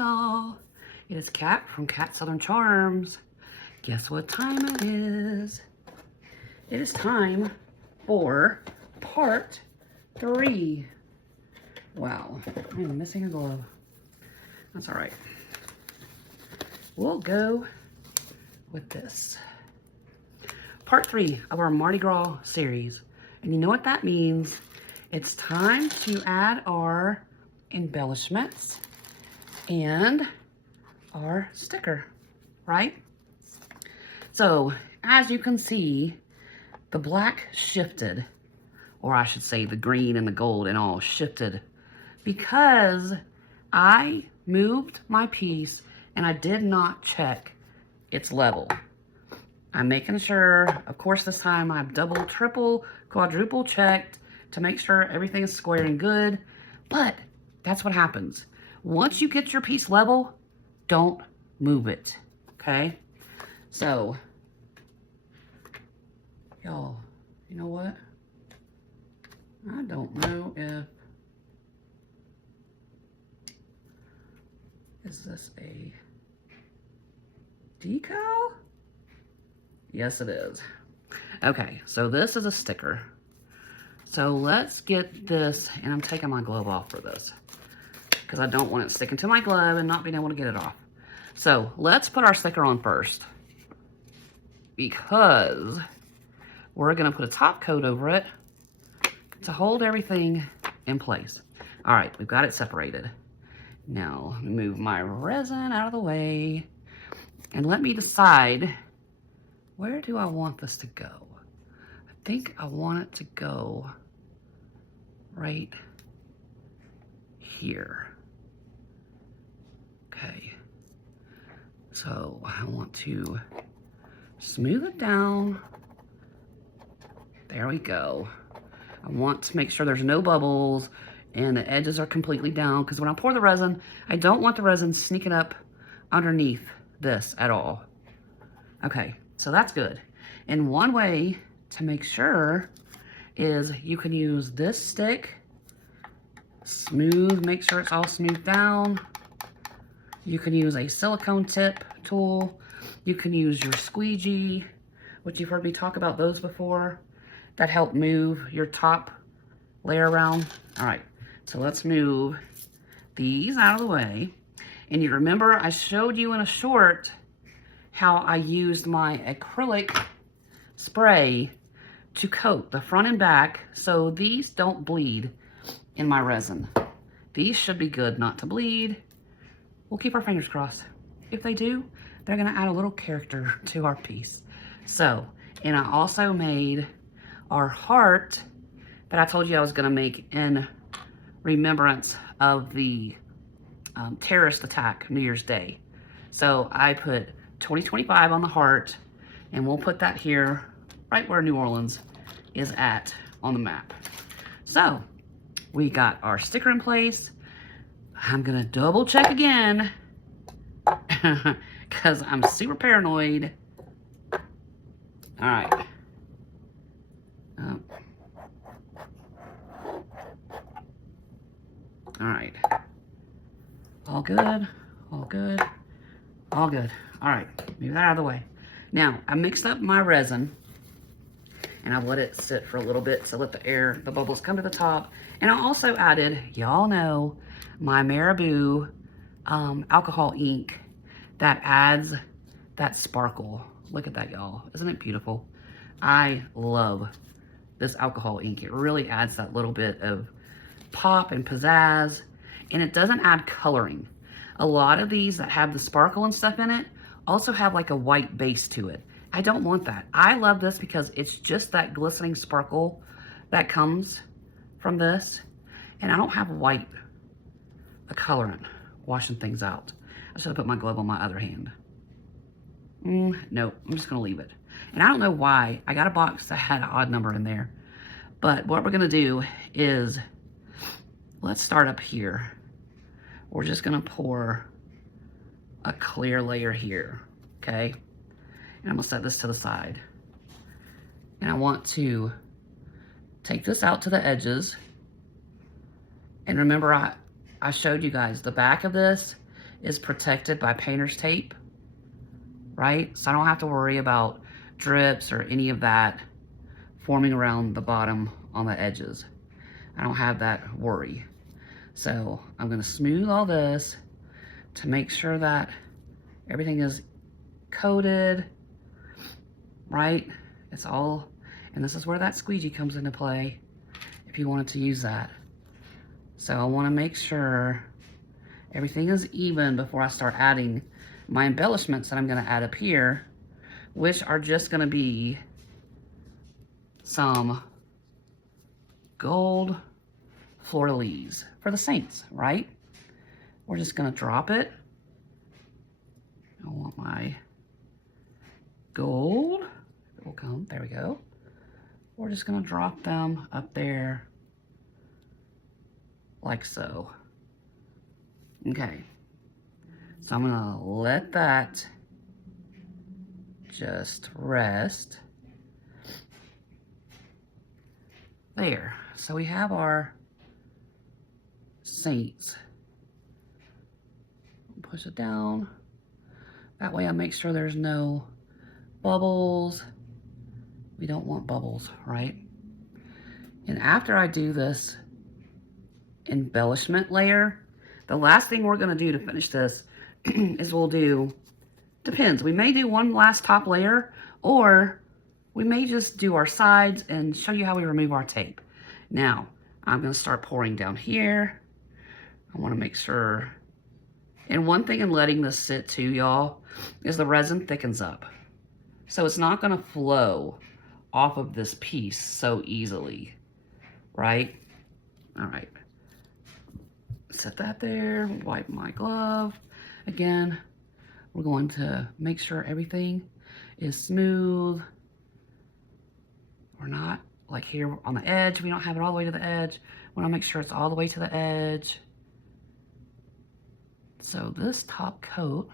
y'all. It is Kat from KatsSouthernCharms. Guess what time it is? It is time for part 3. Wow, I'm missing a glove. That's all right. We'll go with this. Part 3 of our Mardi Gras series. And you know what that means? It's time to add our embellishments and our sticker, right? So, as you can see, the black shifted, or I should say the green and the gold and all shifted, because I moved my piece and I did not check its level. I'm making sure, of course this time I've double, triple, quadruple checked to make sure everything is square and good, but that's what happens. Once you get your piece level, don't move it, okay? So, y'all, you know what? I don't know if, is this a decal? Yes, it is. Okay, so this is a sticker. So let's get this, and I'm taking my glove off for this because I don't want it sticking to my glove and not being able to get it off. So let's put our sticker on first because we're gonna put a top coat over it to hold everything in place. All right, we've got it separated. Now move my resin out of the way and let me decide, where do I want this to go? I think I want it to go right here. Okay, so I want to smooth it down. There we go. I want to make sure there's no bubbles and the edges are completely down, because when I pour the resin, I don't want the resin sneaking up underneath this at all. Okay, so that's good. And one way to make sure is you can use this stick, smooth, make sure it's all smoothed down. You can use a silicone tip tool. You can use your squeegee, which you've heard me talk about those before, that help move your top layer around. All right, so let's move these out of the way. And you remember I showed you in a short how I used my acrylic spray to coat the front and back so these don't bleed in my resin. These should be good not to bleed. We'll keep our fingers crossed. If they do, they're gonna add a little character to our piece. So, and I also made our heart that I told you I was gonna make in remembrance of the terrorist attack, New Year's Day. So I put 2025 on the heart, and we'll put that here, right where New Orleans is at on the map. So we got our sticker in place. I'm gonna double check again because I'm super paranoid. All right. All right. All good, all good, all good. All right, move that out of the way. Now, I mixed up my resin and I've let it sit for a little bit to let the bubbles come to the top. And I also added, y'all know, my Marabu alcohol ink that adds that sparkle. Look at that, y'all. Isn't it beautiful? I love this alcohol ink. It really adds that little bit of pop and pizzazz, and it doesn't add coloring. A lot of these that have the sparkle and stuff in it also have like a white base to it. I don't want that. I love this because it's just that glistening sparkle that comes from this, and I don't have white, a colorant, washing things out. I should have put my glove on my other hand. Nope, I'm just gonna leave it. And I don't know why. I got a box that had an odd number in there. But what we're gonna do is, let's start up here. We're just gonna pour a clear layer here, okay? And I'm gonna set this to the side. And I want to take this out to the edges. And remember, I showed you guys the back of this is protected by painter's tape, right? So I don't have to worry about drips or any of that forming around the bottom on the edges. I don't have that worry. So I'm gonna smooth all this to make sure that everything is coated, right? It's all, and this is where that squeegee comes into play if you wanted to use that. So I wanna make sure everything is even before I start adding my embellishments that I'm gonna add up here, which are just gonna be some gold Fleur de Lis for the saints, right? We're just gonna drop it. I want my gold. It will come, there we go. We're just gonna drop them up there like so. Okay, so I'm gonna let that just rest. There, so we have our saints. Push it down. That way I make sure there's no bubbles. We don't want bubbles, right? And after I do this embellishment layer, the last thing we're gonna do to finish this is we'll do, depends, we may do one last top layer, or we may just do our sides and show you how we remove our tape. Now, I'm gonna start pouring down here. I wanna make sure, and one thing in letting this sit too, y'all, is the resin thickens up. So it's not gonna flow off of this piece so easily, right? All right, set that there, wipe my glove. Again, we're going to make sure everything is smooth. We're not, like here on the edge, we don't have it all the way to the edge. We wanna make sure it's all the way to the edge. So this top coat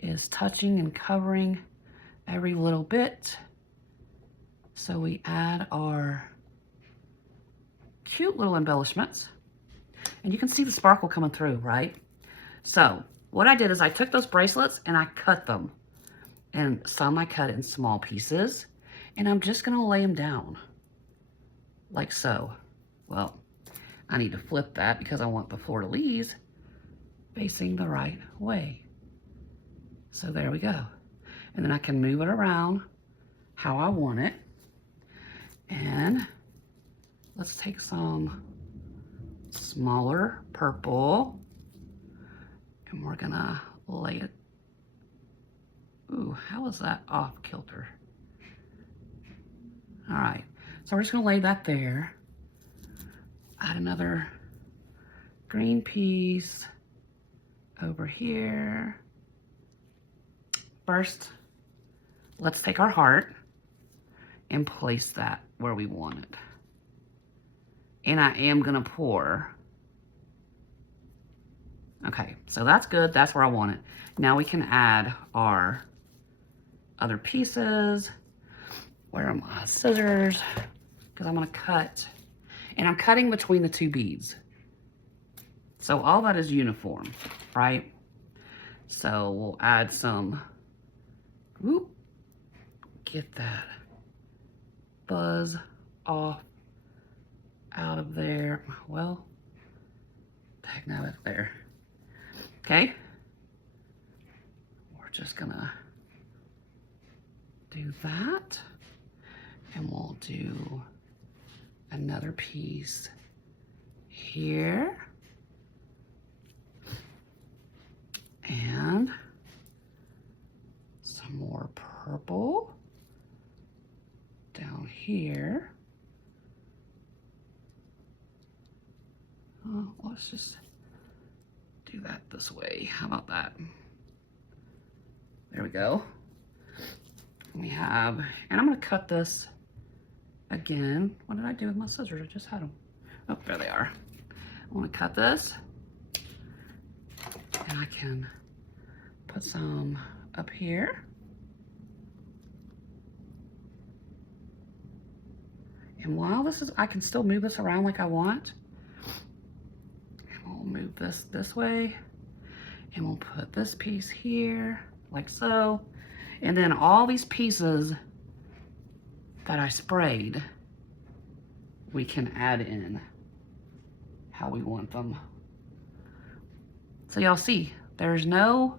is touching and covering every little bit. So we add our cute little embellishments. And you can see the sparkle coming through, right? So what I did is I took those bracelets and I cut them. And some I cut in small pieces. And I'm just gonna lay them down. Like so. Well, I need to flip that because I want the Fleur de Lis facing the right way. So there we go. And then I can move it around how I want it. And let's take some smaller purple and we're gonna lay it. Ooh, how is that off kilter? All right, so we're just gonna lay that there. Add another green piece over here. First, let's take our heart and place that where we want it. And I am gonna pour. Okay, so that's good, that's where I want it. Now we can add our other pieces. Where are my scissors? Because I'm gonna cut, and I'm cutting between the two beads. So all that is uniform, right? So we'll add some, whoop, get that buzz off out of there. Well, tag now it's there. Okay, we're just gonna do that, and we'll do another piece here, and some more purple down here. Let's just do that this way. How about that? There we go. We have, and I'm gonna cut this again. What did I do with my scissors? I just had them. Oh, there they are. I wanna cut this, and I can put some up here. And while this is, I can still move this around like I want. And we'll move this way. And we'll put this piece here, like so. And then all these pieces that I sprayed, we can add in how we want them. So y'all see, there's no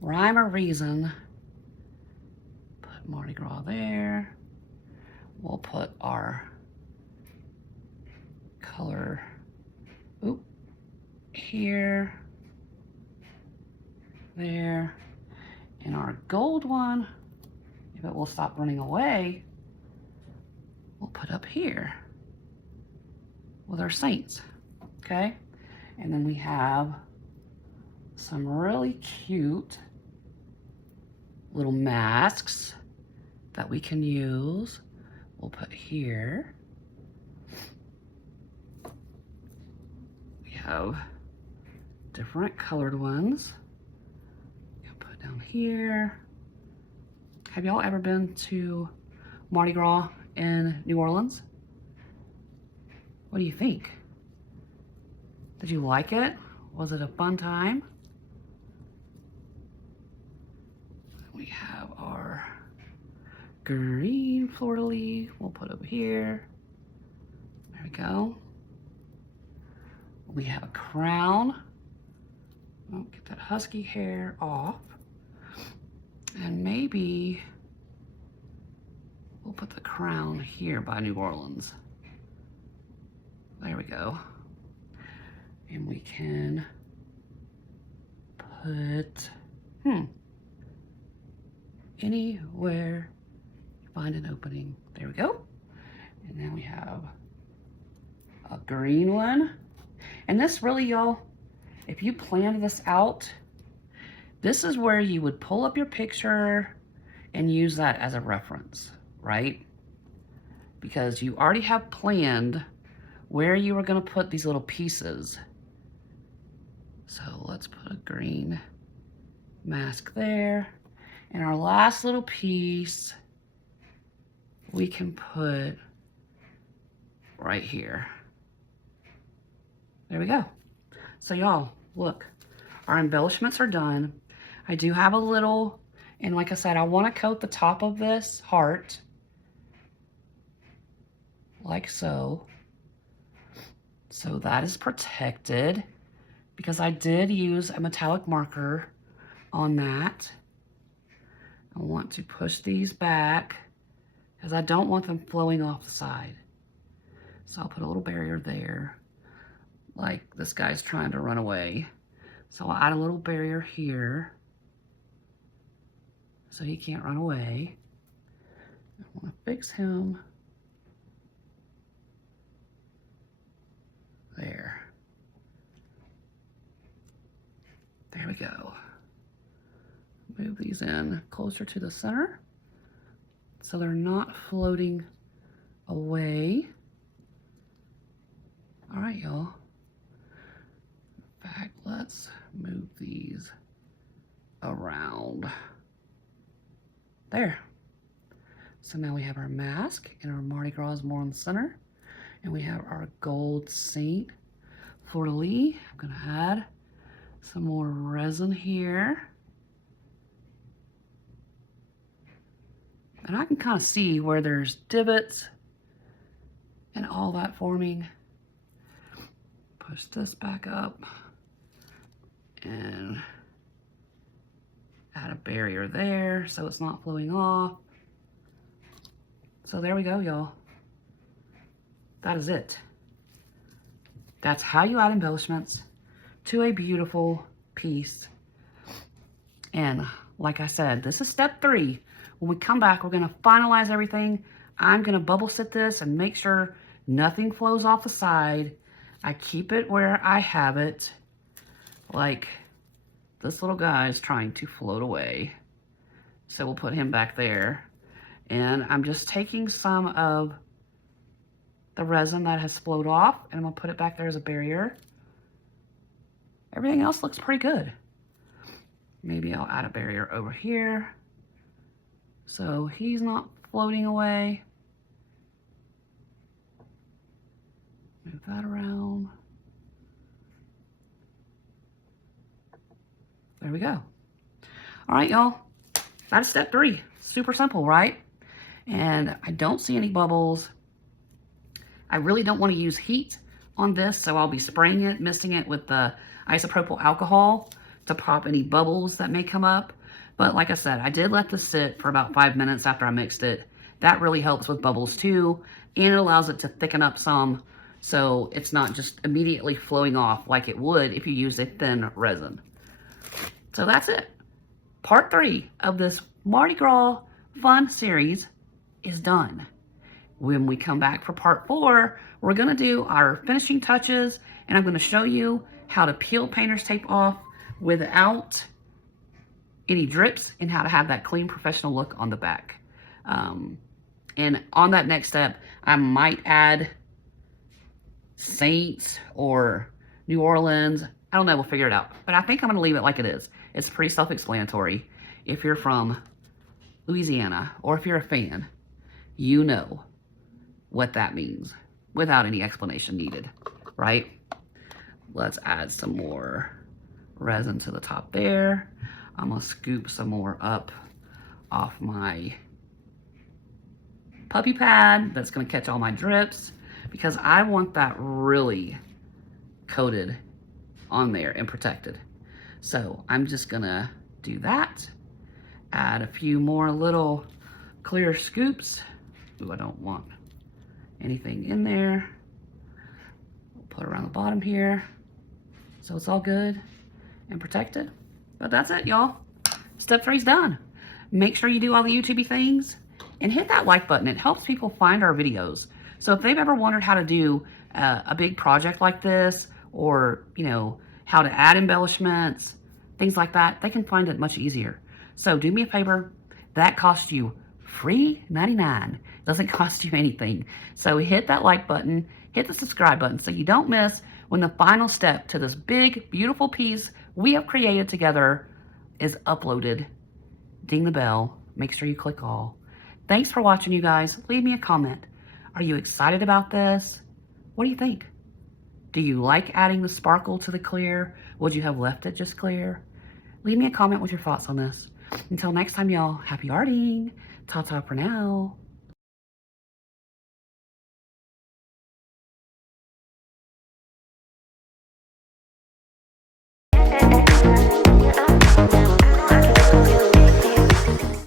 rhyme or reason. Put Mardi Gras there. We'll put our color here, there, and our gold one, if it will stop running away, we'll put up here with our saints, okay? And then we have some really cute little masks that we can use. We'll put here. We have different colored ones. I'll put down here. Have y'all ever been to Mardi Gras in New Orleans? What do you think? Did you like it? Was it a fun time? We have our green Fleur de Lis. We'll put over here. There we go. We have a crown. I'll get that husky hair off. And maybe we'll put the crown here by New Orleans. There we go. And we can put, anywhere you find an opening. There we go. And then we have a green one. And this really, y'all, if you planned this out, this is where you would pull up your picture and use that as a reference, right? Because you already have planned where you were gonna put these little pieces. So let's put a green mask there. And our last little piece, we can put right here. There we go. So y'all, look, our embellishments are done. I do have a little, and like I said, I want to coat the top of this heart like so. So that is protected because I did use a metallic marker on that. I want to push these back because I don't want them flowing off the side. So I'll put a little barrier there, like this guy's trying to run away. So I'll add a little barrier here so he can't run away. I want to fix him. There. There we go. Move these in closer to the center so they're not floating away. All right, y'all. In fact, let's move these around. There. So now we have our mask and our Mardi Gras more in the center. And we have our gold saint Fleur de Lis. I'm gonna add some more resin here. And I can kind of see where there's divots and all that forming. Push this back up and add a barrier there so it's not flowing off. So there we go, y'all. That is it. That's how you add embellishments to a beautiful piece. And like I said, this is step 3. When we come back, we're gonna finalize everything. I'm gonna bubble set this and make sure nothing flows off the side. I keep it where I have it. Like this little guy is trying to float away. So we'll put him back there. And I'm just taking some of the resin that has flowed off and I'm gonna put it back there as a barrier. Everything else looks pretty good. Maybe I'll add a barrier over here so he's not floating away. Move that around. There we go. All right, y'all. That's step 3. Super simple, right? And I don't see any bubbles. I really don't want to use heat on this, so I'll be spraying it, misting it with the isopropyl alcohol to pop any bubbles that may come up. But like I said, I did let this sit for about 5 minutes after I mixed it. That really helps with bubbles too, and it allows it to thicken up some, so it's not just immediately flowing off like it would if you use a thin resin. So that's it. Part 3 of this Mardi Gras fun series is done. When we come back for part 4, we're going to do our finishing touches, and I'm going to show you how to peel painter's tape off without any drips and how to have that clean professional look on the back. And on that next step, I might add Saints or New Orleans. I don't know, we'll figure it out. But I think I'm going to leave it like it is. It's pretty self-explanatory. If you're from Louisiana or if you're a fan, you know what that means without any explanation needed, right? Let's add some more resin to the top there. I'm going to scoop some more up off my puppy pad that's going to catch all my drips because I want that really coated on there and protected. So I'm just going to do that. Add a few more little clear scoops. Ooh, I don't want anything in there. We'll put it around the bottom here so it's all good and protected. But that's it, y'all. Step 3's done. Make sure you do all the YouTube things and hit that like button. It helps people find our videos. So if they've ever wondered how to do a big project like this, or, you know, how to add embellishments, things like that, they can find it much easier. So do me a favor. That costs you free $99. Doesn't cost you anything. So hit that like button, hit the subscribe button so you don't miss when the final step to this big, beautiful piece we have created together is uploaded. Ding the bell. Make sure you click all. Thanks for watching, you guys. Leave me a comment. Are you excited about this? What do you think? Do you like adding the sparkle to the clear? Would you have left it just clear? Leave me a comment with your thoughts on this. Until next time, y'all, happy arting. Ta-ta for now.